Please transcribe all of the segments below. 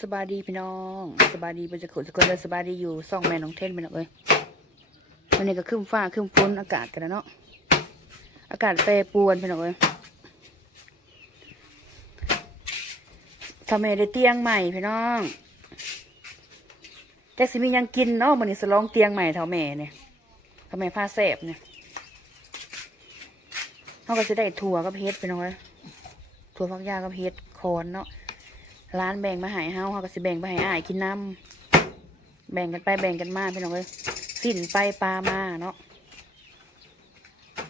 สบายดีพี่น้องสบายดีเป็นจะขุนสกุลเลยสบายดีอยู่ซ่องแม่น้องเทนพี่น้องเอ้ยวันนี้ก็ขึ้นฟ้าขึ้นฝนอากาศกันแล้วเนาะอากาศแปรปรวนพี่น้องเอ้ยทำไมได้เตียงใหม่พี่น้องแจ็คสิมียังกินเนาะมันนี้สลองเตียงใหม่เท่าแม่เนี่ยทำไมผ้าแสบเนี่ยเขาก็จะได้ถั่วกับเพชรพี่น้องเอ้ยถั่วฟักยาวกับเพชรโคนเนาะ ร้านแบ่งมาหายเฮาเฮาก็สิแบ่งไปให้อ้ายกินน้ำแบ่งกันไปแบ่งกันมาพี่น้องเอ้ยสิ้นไปปลามาเนาะ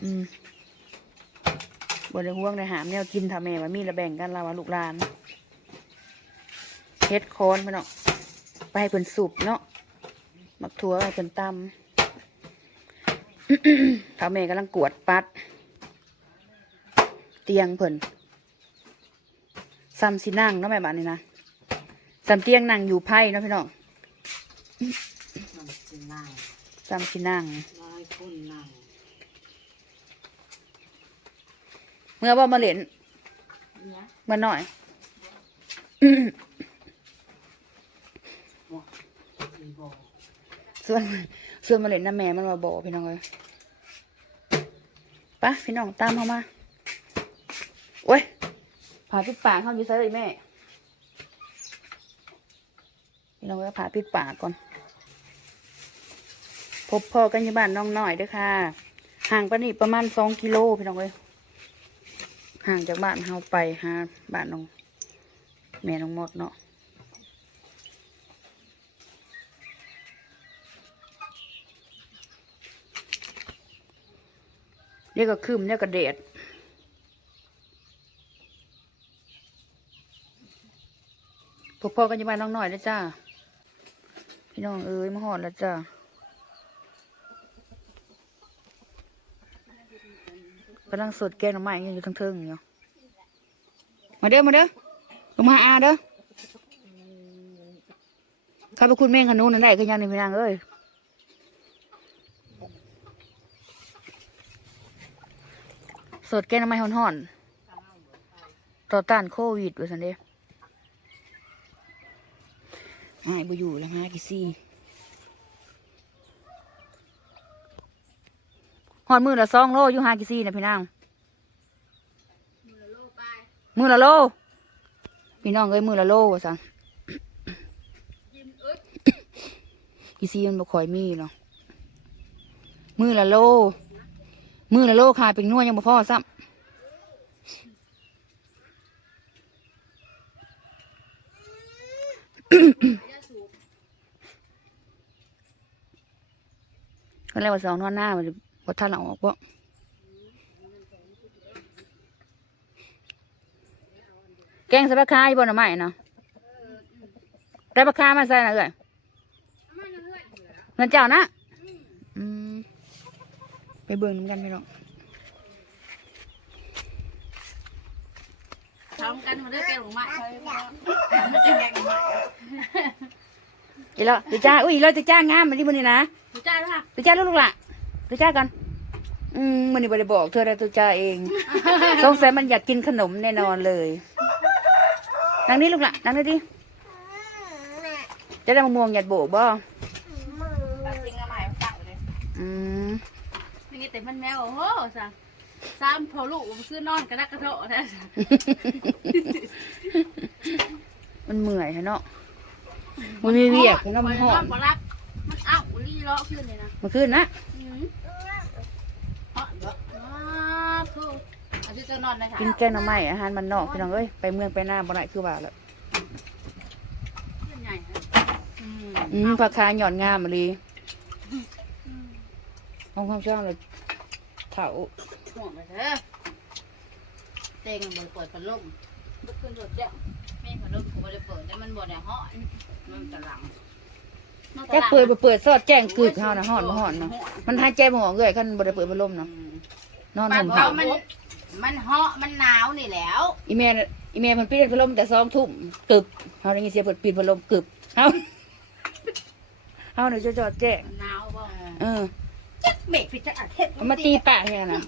อืมบนในห่วงในหามแนวกินทำแม่ว่ามีระแบ่งกันเราว่าลูกหลานเฮ็ดโคนพี่น้องไปให้เพิ่นสุบเนาะมักถั่วให้เพิ่นตำทำแม่กำลังกวดปัด เตียงเพิ่น ซ้ำสินั่งเนาะแม่บ้านนี่นะซ้ำเตียงนั่งอยู่ไพ่เนาะพี่น้องมันสินั่งซ้ำสินั่งเมื่อว่ามาเล่นเนี่ยเมื่อหน่อยส่วนส่วนมาเล่นน้าแม่มันมาบอกพี่น้องเลยปะพี่น้องตามเข้ามา ผ่าปิดปากเข้าอยู่ใส่เลยแม่พี่น้องว่าผ่าปิดปากก่อน พบพ่อกันยี่บ้านน้องหน่อยด้วยค่ะ ห่างไปนี่ประมาณสองกิโลพี่น้องเลยห่างจากบ้านเฮาไปหาบ้านน้องแม่น้องมดเนาะเรียกก็คืมเรียกก็เดด พ่อกันอยี่บ้านน้องหน่อยแล้วจ้า พี่น้องเอ้ยมาหอดแล้วจ้ากำลังสดแกงหน่อไม้ยังอยู่ทั้งเทิงอยู่ มาเด้อ มาเด้อลงมาอาเด้อข้าพคุณแม่งขนุนนั่นได้ก็ยังนี่พี่นางเอ้ยสดแกงน้ำไม้ห่อนๆต่อต้านโควิดไว่าสันเด้ หายบ่อยู่แล้วฮะกิซี่หอดมือละสองโลอยู่ฮากิซี่นะพี่นางมือละโล พี่น้องเอ้ยมือละโลว่าสันกิซี่มันบ่ค่อยมีเนาะมือละโล มือละโลขายเป็นนวดยังบ่พอซ้ำ ก็เลยว่าสองนวดหน้ามันบ่ทันเอาออกบ่แกงใส่ปลาคาอยู่บนหน่อไม้เนาะได้ปลาคามาใส่นะเอ้ยเงินเจ้านะอืมไปเบิ่งน้ำกันพี่น้องทำกันมาด้วยแกงหมูไม้ไม่จะแกงหมูไม้อีแล้วเดี๋ยวจ้าอุ้ยอีแล้วเดี๋ยวจ้างามมาดิมันนี่นะ ถูกจ้าค่ะเดี๋ยวจ้าลูกลูกละเดี๋ยวจ้ากันอืมมันนี่บ่ได้บอกเธอแต่ตัวจ้าเองสงสัยมันอยากกินขนมแน่นอนเลยนั่งนี่ลูกละนั่งนี่ดิจะได้มะม่วงหยัดโบกบ่จริงอะหมายสั่งเลยอืมไม่งี้แต่มันแมวโอ้โหสั่งสามพอลูกซื้อนอนกระดักกระโถแท้มันเมื่อยฮะเนาะมันมีเวียกแล้วมันหอม เลาะขึ้นเลยนะมาขึ้นนะอืมเหาะเดี๋ยวอ้าวคืออาทิตย์จะนอนนะคะกินแกงหน่อไม้อาหารมันนอกพี่น้องเอ้ยไปเมืองไปหน้าบ่ได้คือว่าแล้วขึ้นใหญ่นะอืมอืมผักคาหย่อนงามมาเลยเอาความชอบเลยเถาห่วงไปเถอะเต็งมันเปิดพัดลมลุกขึ้นรถเจ้าแม่พัดลมกูไม่ได้เปิดแต่มันบ่ได้เหาะมันตะหลัง แค่เปิดบ่เปิดซอดแจ้งกึกเฮานะฮ้อนบ่ฮ้อนเนาะมันหายใจบ่ออกเอ้ยคันบ่ได้เปิดพัดลมเนาะนอนบ้าห่นมเขาผ้ามัน มันเหาะมันหนาวนี่แหล้วอีแม่น่ะอีแม่มันปิดพัดลมแต่2ทุ่มกึบเฮาได้ยินเสียงเปิดปิดพัดลมกึบเฮาเฮานี่จะจอดแจ้งมันหนาวบ่เออจักเบรกพิจารณาเทศเอามาตีปากแค่น่ะ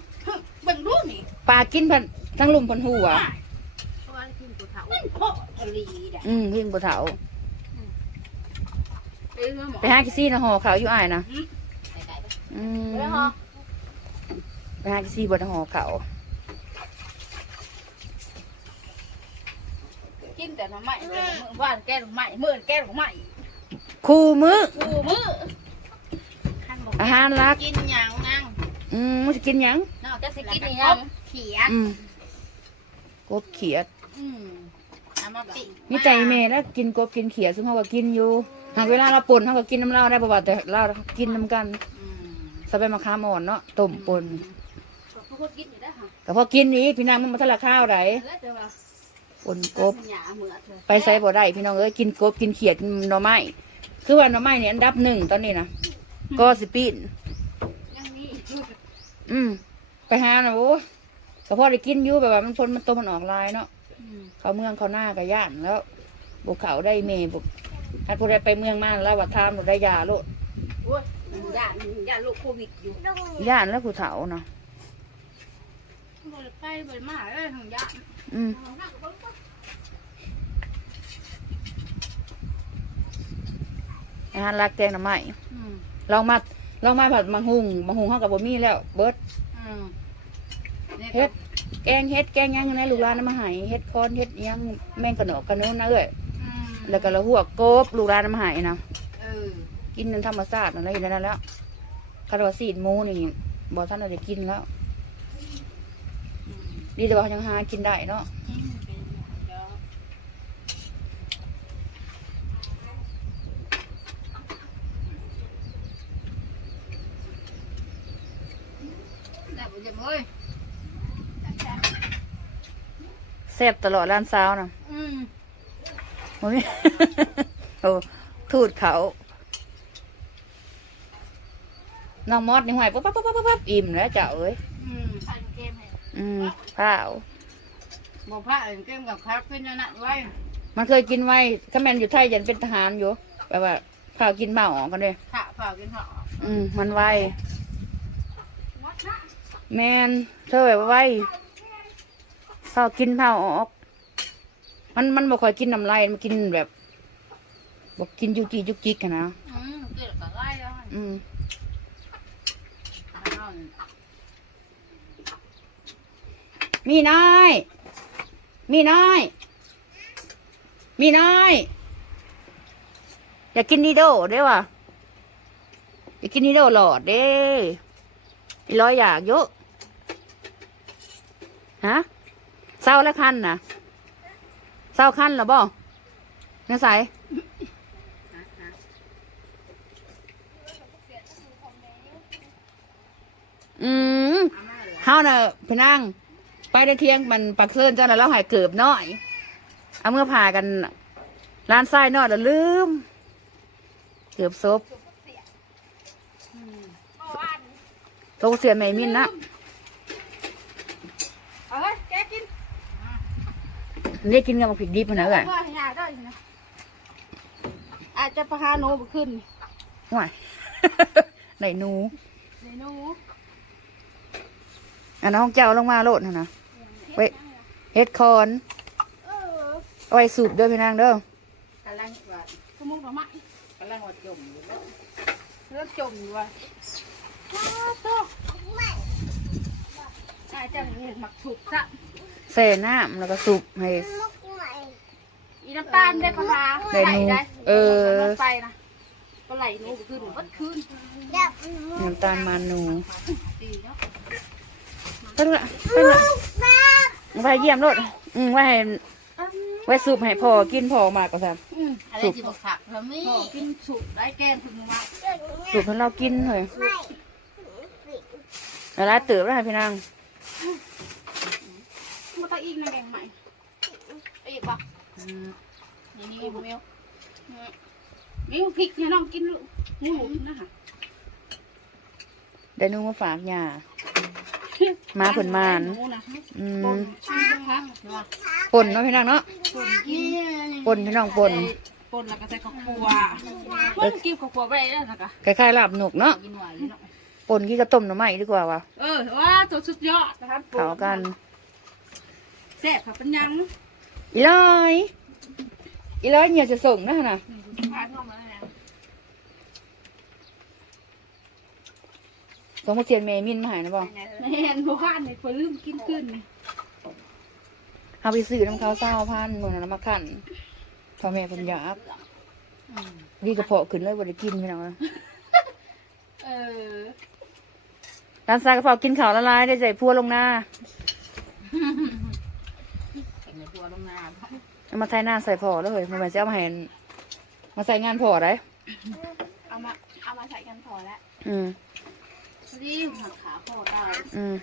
เบิ่งดูนี่ปลากินพันทั้งลุมพันหัวเพราะว่ากินตัวเถามันเหาะทะเลเด้อ อืมวิ่งบ่เถาเซื้อหมอ ไปหากิซี่นะห่อเขาวอยู่อ้ายนะไก่ไก่ไปอืมไปหอไปหากิซี่บนห่อเขาวกินแต่น้ำไหม้แต่มื้อบ้านแก้ของไหม้มื้อแก้ของไหม้คู่มือกูมื้อขั้นบอกอาหารรักกินหยังนั่งอืมมันจะกินหยังนอกจากสิกินอีหยังเขียดอืมกบเขียดอื มเอามาปินี่ใจเมย์นะกินกบกินเขียดซึ่งเขาก็กินอยู่หากเวลาเราป่นเขาก็กินน้ำเหล้าได้ประวัติแต่เรากินน้ำกันอืมสบายมะขามอ่อนเนาะต้มป่นทุกคนกินอยู่ได้อค่ะแต่พอกินนี้พี่นางมันมาทะละข้าวไหนแล้วเดี๋ยวว่าป่นกบหยาเหมือดเถอะไปใส่บ่ได้พี่น้องเอ้ยกินกบกินเขียดหน่อไม้คือว่าหน่อไม้เนี่ยอันดับหนึ่งตอนนี้นะก็สิปีนยังมีอืมไปหาน่ะโอ้ก็พอได้กินอยู่แบบว่ามันพ้นมันโตมันออกลายเนาะอืม เขาเมืองเขาหน้าก็ย่านแล้วบุกเขาได้เมย์บุกถ้าผู้ใดไปเมืองมาแล้วว่าทามบ่ได้ยาโลดโอ้ยยานยานโรคโควิดอยู่ย่านแล้วผู้เฒ่าเนาะบ่ได้ไปบ่ได้มาเลยทางยานอืมอาหารรักแกงหน่อไม้อืมลองมาลองมาผัดมังหุงมังหุงเฮากับบ่มีแล้ว เบิดอืมนี่เฮ็ก็ด แกงเฮ็ดแกงหยังในลูกหลานนำมาให้เฮ็ดคอนเฮ็ดหยังแม่งกระหนอกกระโน้นนะเอ้ยอืมแล้วก็ละหัวกบลูกหลานนำมาให้นะเออกินนั่นธรรมชาตินั่นแหละเห็นนั่นแล้วคาราซีดหมูนี่บ่ท่านได้กินแล้วอืมดีแต่ว่าเขายังหากินได้เนาะอืมเป็นเดี๋ยวได้บ่เจ็บเว้ย แซ่บตลอดร้านซาวนะอืมโอ้ยโอ้ทูดเขาน้องมอดนี่หวยปั๊บปั๊บปั๊บปั๊บปั๊บอิ่มแล้วเจ้าเอ้ยอืมพันเกมให้อืมข้าวบ่พระเล่นเกมกับครับเป็นนั่นน่ะไว้มันเคยกินไว้ถ้าแมนอยู่ไทยยันเป็นทหารอยู่แบบว่าข้าวกินเมาออกกันเลยข้าเปล่ากินข้าวอืมมันไววัดนะแมนเธอแบบว่าไว ข้าวกินเผาออก มันมันบ่ค่อยกินน้ำลายมันกินแบบบอกกินจุกจิกจุกจิกกันนะอืมเกิดกับไล่แล้วอืมเอามีน้อย มีน้อย มีน้อยอยากกินนีโดเด้อว่ะอยากกินนีโดหลอดเด้อีร้อยอยากเยอะฮะ เศร้าแล้วคันนะเศร้าคันเหรอบ่เนี่ยใสอืมเฮาน่ะพี่นางไปได้เที่ยงมันปักเซินเจ้าน่ะเราหายเกือบน้อย เอาเมื่อพากันร้านไส้น้อยแล้วลืม เกือบซบโตเสียแม่มินนะ เอาเฮ้ยแกกิน นี่กินกับมักผิดดิบมันนะเอ้ยว่าให้ยาได้นะอาจจะพาหนูไปขึ้นห่วยไหนหนูเดี๋ยวหนูอันน้องเจ้าลงมาโลดนะนะเว้ยเฮ็ดคอนเออเอาไว้สูบเด้อพี่นางเด้อกำลังว่าขมุกดอกไม้กำลังว่าจมอยู่แล้วเริ่มจมอยู่ว่ะว้าวโตอาจจะหมักถูกซะใส่น้ำแล้วก็สูบให้ อีน้ำตาลได้ปะคะได้หนูได้เออมันไปนะก็ไหลหนูไปขึ้นวัดคืนน้ำตาลมันหนูดีเนาะไปดูละไปดูละไปเยี่ยมโลดอืมไว้ให้ไว้สูบให้พ่อกินพ่อมากกว่าซันอืมอะไรจิบผักเราไม่กินสุกได้แกงถึงมาสูบให้เรากินเลยเวลาตื่นแล้วให้พี่นางมาตะอีกนะแกงใหม่อีกปะ นี่นี่มิวมิวพริกเนี่ยน้องกินลูกหมูนะคะได้หนูมาฝากยามาผลมานอืปมนช่างพักเนาะปนเนาะพี่นางเนาะปนกินปนพี่น้องปนปนแล้วก็ใส่ข้าวคั่วปนกินข้าวคั่วไปได้นะคะคล้ายๆลาบหนุกเนาะกินไหวเนาะปนกี้กระต้มหน่อไม้ดีกว่าวะเออว่าตัวสุดยอดนะครับเขากันแซ่บค่ะเป็นยัง อีลอยอีลอยเนี่ยจะส่งนะฮะน่ะส่งมาเกียนเมมินมาหายนะบอกแม่นบ้านเนี่ยคนลืมกินขึ้นเอาไปซื้อน้ำเขาเศร้าพันเมืองน้ำมาขันพ่อแม่คนหยาบดีกระเพาะขึ้นเลยบริกินพี่น้องเออร้านซากระเพาะกินข่าวละลายได้ใส่พัวลงหน้า เอามาไทยหน้าใส่พอแล้วเฮ้ยมันมาจะเอามาให้มาใส่งานพอได้เอามาเอามาใส่กันพอแล้วอืมรีบหักขาพ่อตายอืม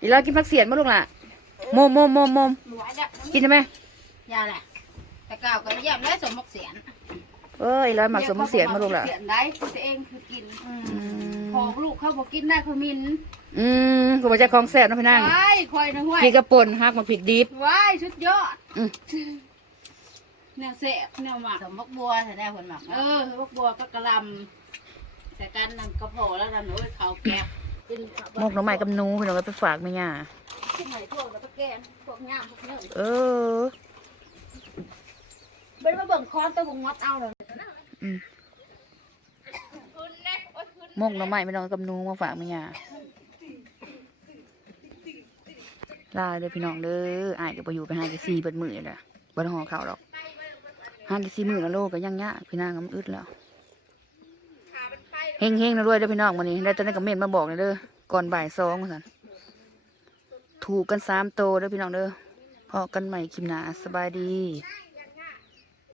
อีเรากินผักเสียนมาลูกล่ะโมมโมมโมมโมมรวยดับกินได้ไหมยาแหละแต่กล่าวก็เยี่ยมแล้วสมมกเสียนเอ้ยอีเราหมักสมเสียนมาลูกล่ะเสียนได้ตัวเองคือกินอืมพอลูกเขาบอกกินได้เขามิน อืมกูมาจากของแซ่บเนาะพี่นางว้ายคอยนะห้วยพี่กระป่นฮักมาผิดดิบ ว้ายชุดยอดอืม แนวเสบแนวหมักสมมกบัวแต่ได้ผลหมักเออสมมกบัวก็กระหลำแต่การนำกระโผแล้วนำหนูเขาแกะกินข้าวหมกหน่อไม้กับหนูพี่น้องเอาไปฝากแม่ย่าขึ้นไหนพวกแล้วก็แกงพวกงามพวกเนื้อเออเป็นมาเบิ่งคอนตัวบงมัดเอาเลยอืมขึ้นนะโอ๊ยขึ้นหมกหน่อไม้พี่น้องกับหนูมาฝากแม่ย่า ลาเลยพี่น้องเด้ออายก็ไปอยู่ไปหากี่ซี่เปิดมือเลยบ่ได้ห่อข้าวหรอกหากี่ซี่มือละโลก็ยังยะพี่นางก็มันอึดแล้วเฮงเฮงๆนะด้วยเด้อพี่น้องวันนี้ได้ตอนนี้กับเม่นมาบอกเลยเด้อก่อนบ่ายสองมาสันถูกกันสามโตเด้อพี่น้องเด้อพอกันใหม่คลิปหนาสบายดี